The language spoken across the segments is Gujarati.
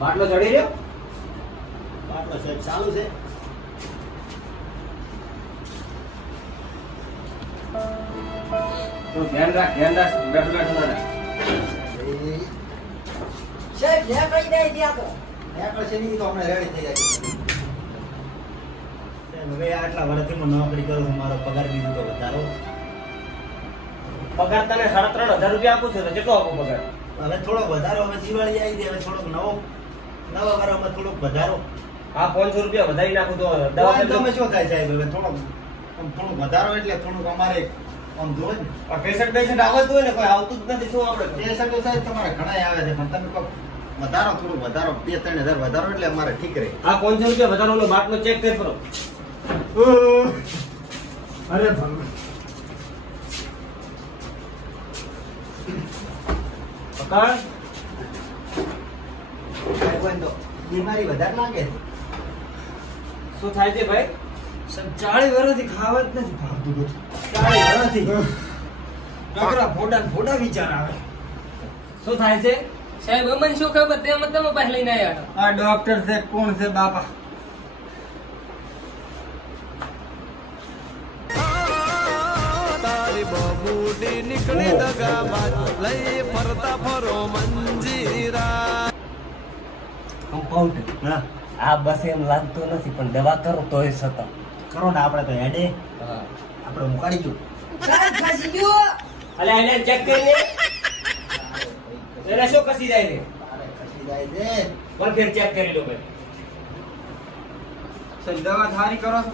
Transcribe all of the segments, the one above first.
બાટલો ચડી રહ્યો? બાટલો સાહેબ ચાલુ છે. તો ધ્યાન રાખ બેઠો બેઠો ના રાખ. સાહેબ જ્યાં કઈ જાય ત્યાં તો નેકળ છે નહીં તો આપણે રેડી થઈ જાય. સાહેબ હવે આટલા વર્ષથી હું નોકરી કરું છું, મારો પગાર બીજું તો વધારો. પગાર તને 3,500 રૂપિયા આપું છું તો કેટલો આપું પગાર? હવે થોડોક વધારો, હવે દિવાળી આવી ગઈ, હવે થોડોક નવા વારમાં થોડોક વધારો. હા 500 રૂપિયા વધારી નાખું તો દવા દવા તમે શું થાય સાહેબ? હવે થોડોક વધારો એટલે થોડુંક અમારે આમ જોવે ને. પેશન્ટ આવતું હોય ને કોઈ આવતું જ નથી. શું આપણે પેશન્ટ તો સાહેબ તમારે ઘણાય આવે છે, પણ તમે કહો વધારો, થોડું વધારો, 2-3 હજાર વધારો એટલે અમારે ઠીક રહે. આ 500 રૂપિયા વધારાનો બાટલો ચેક કર કરો. અરે ભગવાન. પકડ. કોઈ તો બીમારી વધારે લાગે છે. શું થાય છે ભાઈ? 40 વર્ષથી ખાવા જ નથી ભાવતું બધું. 40 વર્ષથી. ફોટા વિચાર આવે. શું થાય છે? સાહેબ અમને શું ખબર તેમ તમે પાસે લઈને આવ્યા હતા. આ ડોક્ટર છે કોણ છે બાપા? તારી બબુડી નીકળી દગાબાજ લઈ ફરતા ફરો મંજીરા. કમ્પાઉન્ડર. હા આ બસ એમ લાગતું નથી પણ દવા કરો તોય સતત. કરો ને, આપણે તો હેડે હા. આપણે મુકાડી ગયું. સાહેબ ફસી ગયો. અલે એને ચેક કરીને એને શું કસી જાય છે? અરે કશી જાય છે. પણ ફેર ચેક કરી લો ભાઈ. સાહેબ દવા સારી કરો છો?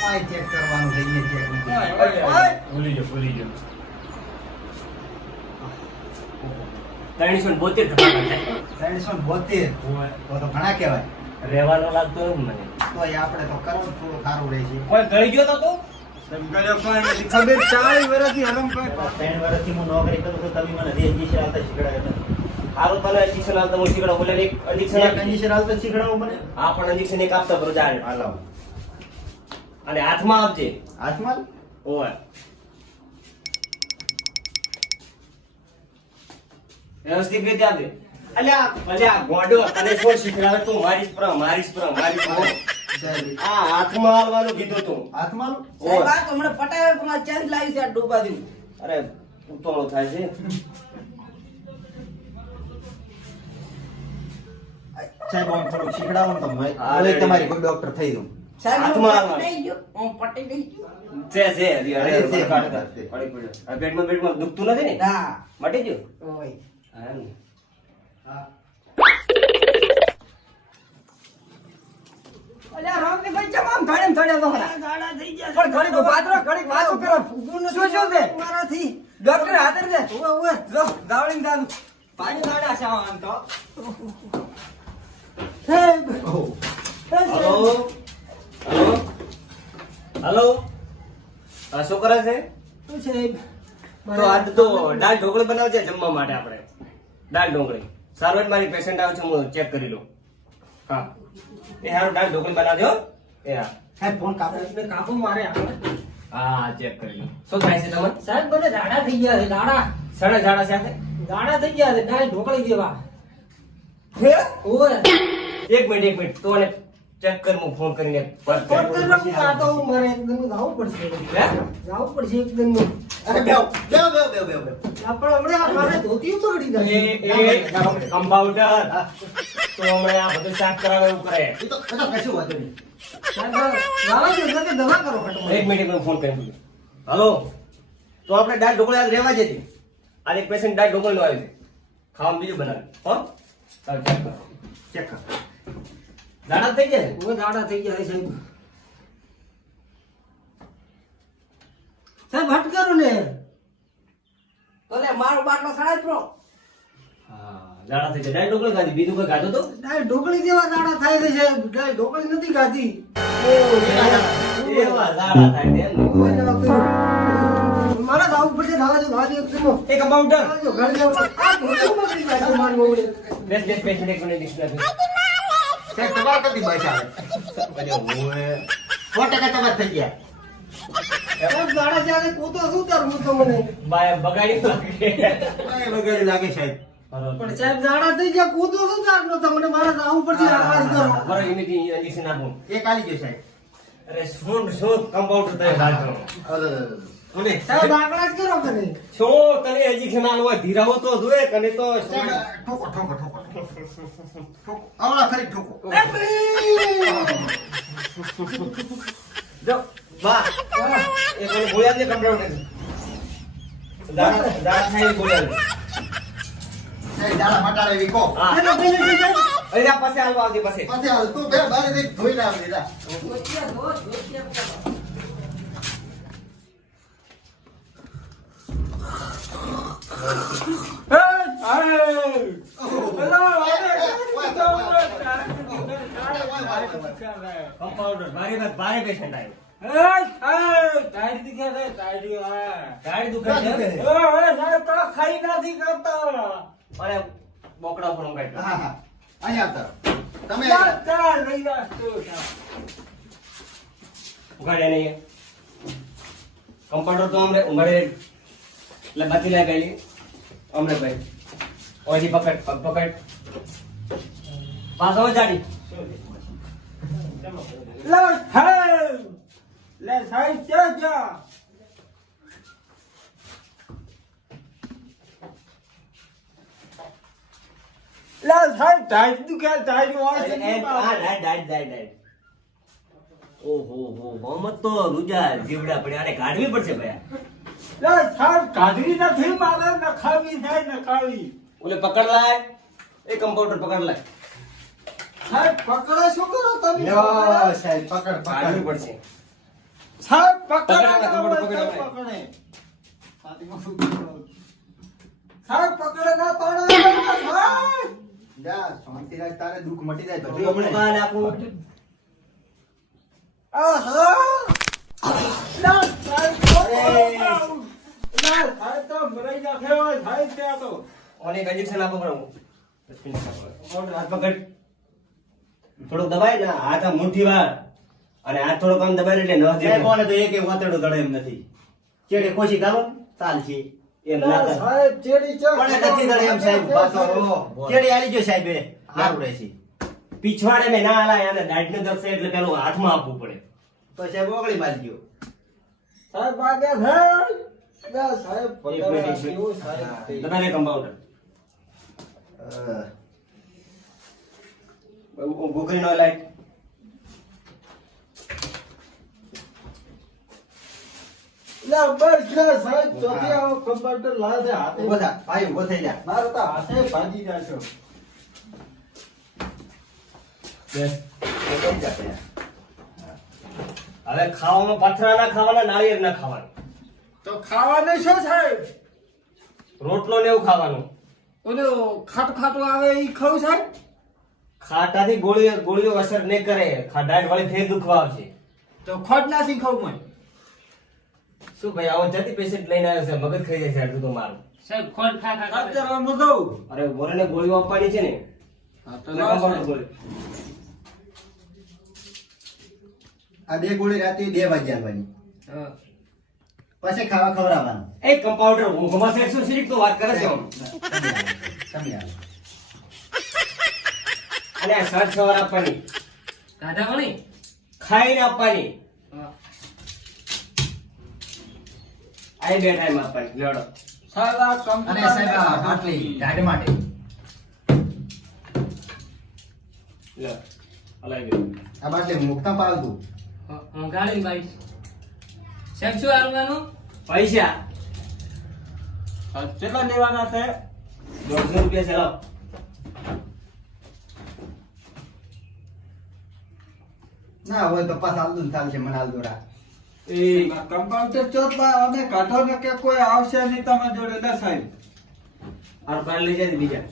કાંઈ ચેક કરવાનું છે, એ ચેક નથી. ભૂલી જાઓ. 372 ટકા થાય. 372 તો ઘણા કહેવાય. રહેવાનો લાગતો હોય ને મને. તો એ આપણે તો કરવું જ થોડું સારું રહે છે. કોઈ ગળી ગયો તો તું? સાહેબ ગળ્યો કોઈ નથી. ખબર 40 વર્ષથી હરમ કોઈ 3 વર્ષથી હું નોકરી કરું છું, તમે મને ઇન્જેક્શન આવતા શીખડાવ્યા હતા. હારું તને addiction હાલતા હું શીખડાવું. બોલે એક addiction એક ઇન્જેક્શન આવતા શીખડાવો મને. આ પણ addiction એક આપતા બરો જાય. હાલો. અને હાથમાં આપજે. હાથમાં ઓય. વ્યવસ્થિત રીતે આપજે. અલ્યા ગોડો તને શું શીખડાવે તું? મારીશ પ્રમ. આ હાથમાં હાલવાનું કીધું તું. હાથમાં સાહેબ આ તો હમણાં પટાવે પણ ચેન્જ લાવી છે આ ડૂબા દીધું. અરે ઉતોળો થાય છે. સાહેબ આમ થોડુંક શીખડાવો ને તો હા, હવે રેડી. તમારી કોઈ ડોક્ટર થઈ દઉં. સાહેબ હાથમાં હું હાલવાનું. પટી ગયો. હું પટી ગઈ ગયો. છે હજી. અરે છે, પડી છે. પડ્યો. આ પેટમાં દુખતું નથી ને? ના મટી ગયું? ઓય. હા ને. હા. અલ્યા રામજીભાઈ કેમ આમ ધડેમ ધડે વહરા? ગાડા થઈ ગયા. પણ ઘડીક પાત્રો ઘડીક વાતો કરો. શું શું છે? મારાથી ડોક્ટર હાજર છે. ઓય જો દાવડીને દાવ. પાણી દાડા છે આમ તો. સાહેબ ઓહો. હલો હલો હા શું કરે છે? શું સાહેબ? તો આજ તો દાળ ઢોકળી બનાવજે જમવા માટે. આપણે દાળ ઢોકળી સારું જ. મારી પેશન્ટ આવે છે, હું ચેક કરી લઉં. હા એ સારું દાળ ઢોકળી બનાવજો. એ હા સાહેબ ફોન કાપો. કાપો મારે આવે. હા ચેક કરી લઉં. શું થાય છે તમને? સાહેબ મને ઝાડા થઈ ગયા છે. ઝાડા ઝાડા સાથે ઝાડા થઈ ગયા છે. દાળ ઢોકળી દેવા. ઓય એક મિનિટ તો મને ચેક કર. હું ફોન કરીને ફોન કરવા હું આ તો હું મારે એકદમ જાવું પડશે. હે? જાવું પડશે એકદમ. અરે બેવ. આપણે હમણાં આ મારે ધોતી બગડી જાય. કમ્પાઉન્ડર તો હમણાં આ બધું શાક કરાવે એવું કરે. એ તો કશું વાંધો નહીં. સાહેબ, લાવો છો એટલે કે દવા કરો ફટાફટ. એક મિનિટ હું ફોન કરી. હલો તો આપણે દાળ ઢોકળી આજ રહેવા જતી. આજે એક પેશન્ટ દાળ ઢોકળી નો આવ્યું છે. ખાવાનું બીજું બનાવે. હો ચાલ ચેક કરો. ચેક કર. દાડા થઈ જાય ને? ઓય ઝાડા થઈ ગયા છે સાહેબ. સાહેબ હટ કરો ને. ભલે મારો બાટલો સડાય પ્રો. હા દાડા થઈ જાય. દાળ ઢોકળી ખાધી. બીજું કોઈ ખાધું તો? દાળ ઢોકળી દેવા ઝાડા થાય છે સાહેબ. દાળ ઢોકળી નથી ખાધી. એવા દાડા થાય છે એમ ને? ઓય ના કરો. મારે જાવું પડશે. ધાવા દો એકદમ. એ કમ્પાઉન્ડર જો ઘરે જાવ. આ ઢોકળી બગડી જાય છે મારી મોવડી. બેસ પેશન્ટ એક મિનિટ ડિસ્ટર્બ. સાહેબ તમારે કદી બસ આવે. અરે ઓએ 100% તમારે થઈ ગયા. સાહેબ દાડા ચાલે કૂતો શું તારું હું તો મને બાય બગાડી લાગે કાંઈ વગાડી લાગે સાહેબ પણ સાહેબ દાડા થઈ ગયા કૂતો શું તારનો તમને મારે આવું પડશે આવાજ કરો બરો ઇમિટી ઇન્જેક્શન આપું એક આલી ગયો સાહેબ અરે શું કમ્પાઉન્ડર તને લાગતો અને સાહેબ આકડા જ કરો કે નહીં શું તને ઇન્જેક્શન આલવો હોય ધીરાવો તો જોઈએ કને તો સાહેબ, ઠોકો ઠોકો ઠોકો ઠોકો આવડા ખરી ઠોકો જો બા એ કોને બોલ્યા ને કમ્પાઉન્ડર દાડા થાય બોલ્યા સાહેબ દાડા મટાડે વીકો હા ચલો પેલે જઈ અરે આ પાસે આલવા આવજે પાસે પછી હાલ તું બે બારે જઈ ધોઈ લાવ દીધા કમ્પાઉન્ડર ભારે પેશન્ટ આવ્યો ગાડી દુખે છે અરે બોકડા પર ઊંઘાઈ હા હા અહીંયા આવતા તમે ઉગાડ્યા નહીં કમ્પાઉન્ડર તો અમને ઉંમરે એટલે બાકી લાગ ગયેલી અમને ભાઈ ઓજી પકડ પગ પકડ પાછો જાડી ઓહો હો મોહમ્મદ તો રૂજા જીવડા પડ્યા અને કાઢવી પડશે ભાઈ ઓલે પકડ લાય એ કમ્પાઉન્ડર પકડ લાય પકડો શું કરો તમે લ્યો સાહેબ પકડ કાઢવી પકડ પડશે સાહેબ પકડ, પકડે સાહેબ પકડે ના તોડો જા શાંતિ રાખ તારે દુઃખ મટી જાય બધું હું હમણાં કાલ આપું ઓને એક ઇન્જેક્શન આપો બરાબર હાથ પકડ થોડુંક દબાય ને હાથ આમ મુઠ્ઠી વાર અને હાથ થોડોક આમ દબાય એટલે ન સાહેબ દેખાય. કોને તો એકે વાતડો દડે એમ નથી ચેડે કોશી ગાલો ચાલશે એમ ના થાય. સાહેબ ચેડી પણ એ નથી દડે એમ સાહેબ પાછો ચેડે આલી ગયો સાહેબ એ હારું રહેશે પીછવાડે ને ના હલાય અને દાઢને દબશે એટલે પેલું હાથમાં આપવું પડે તો સાહેબ ઓગળી મારી ગયો સાહેબ આગળ સાહેબ એક મિનિટ, એક મિનિટ. તમારે કમ્પાઉન્ડર ગોગરી નો લાઈટ સાહેબ ચોથી આવો કમ્પ્યુટર લાવે હાથે ઉભો થા ભાઈ ઉભો થઈ જા મારે તો હાથે ભાજી જાશો હવે ખાવામાં પથરા ના ખાવાના નાળિયેર ના ખાવાનું તો ખાવાનું શું સાહેબ રોટલો ને એવું ખાવાનું ઓલું ખાટું ખાટું આવે ઈ ખાવું સાહેબ ખાટાથી ગોળીઓ અસર નહીં કરે ડાયટ વાળી ફેર દુખવા આવશે તો ખોટ નાસી ખાવું મને શું ભાઈ આવો જતી પેશન્ટ લઈને આવ્યો છે મગજ ખાઈ જાય છે આટલું તો મારું સાહેબ ખોટ ખા ખા કરે. અત્યારે હું દઉં અરે બોરેને ગોળીઓ આપવાની છે ને તો એટલે કમ્પાઉન્ડર ગોળી. આ બે ગોળી રાતે 2 વાગે આવવાની હા. પછી ખાવા ખવડાવવાનું એ કમ્પાઉન્ડર ઊંઘમાં છે શું શીખ તો વાત કરે છે આમ. તમે આવો અને આ સાંજ સવાર આપવાની દાદા વળી ખાઈને આપવાની હા. આ બે ટાઈમ આપવાની લેવડો સાહેબ આ અને સાહેબ આ આટલી ઢાઢ માટે લે અલાઈ ગયો આ બાટલી મુકતા પાલતું હું ગાડી બાઈશ સાહેબ શું આલવાનું પૈસા કેટલા લેવાના છે 150 રૂપિયા છે લાવ ના હોય તો પાછા આલતું ને ચાલશે મને આલતું રા એ કમ્પાઉન્ડર ચોથમાં અમે કાઢો ને કે કોઈ આવશે નહીં તમે જોડે લે સાહેબ આ પાર લઈ જાય બીજા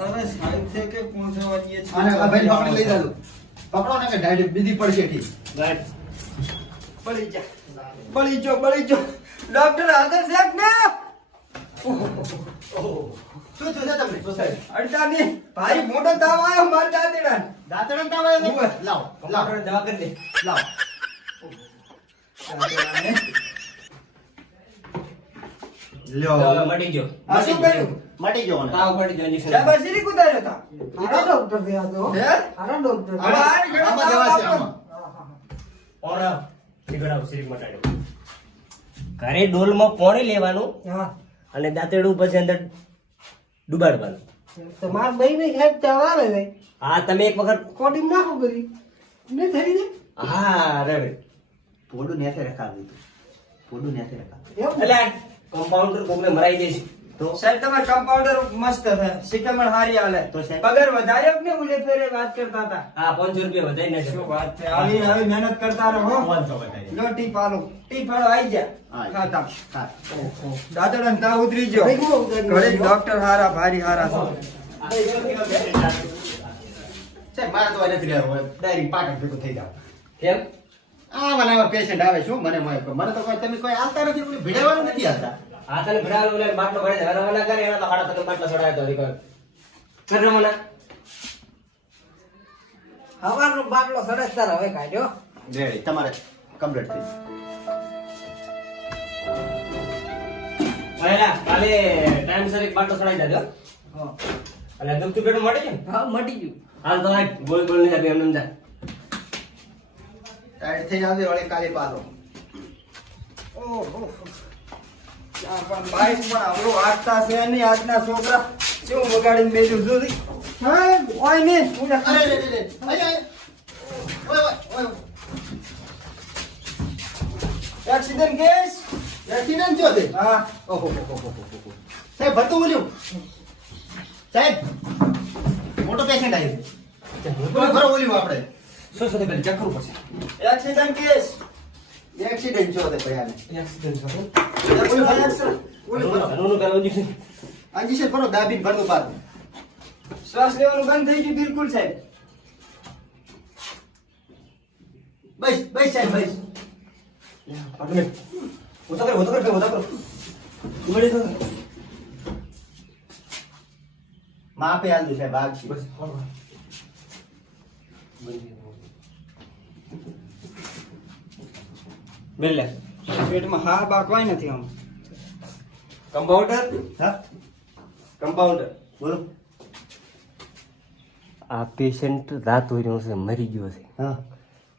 અરે સાહેબ છે કે કોણ છે વાંચીએ છીએ. અને આ ભાઈ પકડી લઈ જાજો પકડો ને કે ઢાઢ બીજી પડશે ઠીક ગાડ બળી જા બળી જો ડોક્ટર હાજર છે કે ના શું થયું છે તમને અડતાની ભાઈ મોટો તાવ આવ્યો માર દાદીડા દાંતણ તાવ આવ્યો ને? લાવો લાવો કમ્પાઉન્ડર દવા કરી દે લાવો લ્યો તો મટી ગયો આ શું કર્યું? મટી ગયો ને. તાવ પડી ગયો injection. શાબાશી કુદાયો તા. હારા ડોક્ટર થયા તો હે? હારા ડોક્ટર હવે આ ઘણો આમાં તાવ દવા છે આપો. આમાં. ઓરા સિગડાવ સિરિક મટાડ્યો. ઘરે ડોલમાં પાણી લેવાનું હા અને દાંતેડું પછી અંદર ડુબાડવાનું. તો માર ભાઈ ને સાહેબ તાવ આવે છે હા તમે એક વખત કોટિંગ નાખો કરી ને થઈ જાય હા રવે પોડું નેસે રખાવ્યું હતું. પોડું નેસે રખાવ્યું. એમ એટલે આ કમ્પાઉન્ડર કોકને મરાઈ દેશે. તો સાહેબ તમારે કમ્પાઉન્ડર મસ્ત છે શિકામણ હારી આલે તો સાહેબ? પગાર વધાર્યો કે ને ઓલે ફેરે વાત કરતા હતા હા 500 રૂપિયા વધારી નાખે. શું વાત છે આવી આવી મહેનત કરતા રહો વાંધો બતાવી. લો ટીપ આલો ટીપ હાલો આઈ જા હા. ખાતા હા. દાદડાને તાવ ઉતરી ગયો ભાઈ બહુ ઉતરી ગયો. ઘરે ડોક્ટર હારા ભારી હારા છે સાહેબ, મારે તો આ નથી રહેવું. હવે ડાયરેક્ટ પાટણ ભેગું થઈ જાવ. કેમ આવા ને આવા પેશન્ટ આવે શું મને મને તો કોઈ તમે કોઈ આવતા નથી કોઈ ભીડાવાનું નથી આવતા. આ તને ભડાલ ઓલે બાટલો ભરે છે રવાના કરે એના તો હાડા તને બાટલો ચડાવ્યો તો હરી કર રવાના. હવાનો બાટલો સડસદાર હવે કાઢ્યો રેડી તમારે કમ્પ્લીટ થઈ પહેલા કાલે ટાઈમસર એક બાટલો ચડાવી દેજો. હા. અને દુખતું પેટું મટી ગયું હા મટી ગયું હાલ તો આ બોલ બોલ નહીં જાય એમ જા. ટાઈટ થઈ જાવ વળી કાલે પાલો. ઓહો ચાર પણ બાઈક પણ આવડો વાગતા છે નહીં આજના છોકરા કેવું બગાડીને બેઠું સુધી હા ઓય ને હું અરે રે રે રે. અરે ઓય ઓય એક્સિડન્ટ કેસ એક્સિડન્ટ થયો છે. હા ઓહો સાહેબ ભરતું બોલ્યું સાહેબ મોટો પેશન્ટ આવ્યો બોલો ખરો બોલ્યું આપણે શું શું પેલી ચેક કરવું પડશે. એક્સિડન્ટ કેસ એક્સિડન્ટ થયો છે ભયાને એક્સિડન્ટ થયો. બોલ્યું પેલું injection. અંજીશન ભરો દાબીને ભરતું પાર શ્વાસ લેવાનું બંધ થઈ ગયું બિલકુલ સાહેબ બસ બસ સાહેબ બસ ઉતર કર ઉમડી તો માપે આલુ સાહેબ આગ છે બસ બેલે પેટમાં હા બા કોઈ નથી આમ કમ્પાઉન્ડર હા કમ્પાઉન્ડર બોલો આ પેશન્ટ રાત હોય છે મરી ગયો છે હા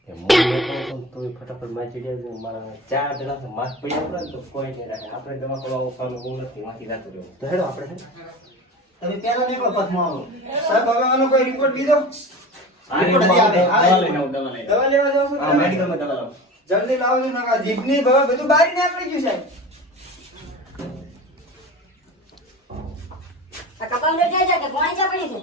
તો ફટાફટ માં ચડ્યા છે મારા 4 જણા છે માસ્ક પડ્યા હતા ને તો કોઈ નહીં રાખે આપણે દવા કરવા ઉપાડવાનું હું નથી વાંચી રાખું રહ્યો તો હેડો આપણે તમે પેલા નીકળો પથમાં આવો સાહેબ હવે આનો કોઈ રિપોર્ટ લીધો દવા લઈને આવું, દવા લઈને દવા લેવા જાવ છો હા મેડિકલમાં દવા લાવો જલ્દી લાવજો નકા જીભની હવે બધું બહાર નીકળી ગયું સાહેબ આ કપાલ ક્યાં છે કે કોણી ચા પડી છે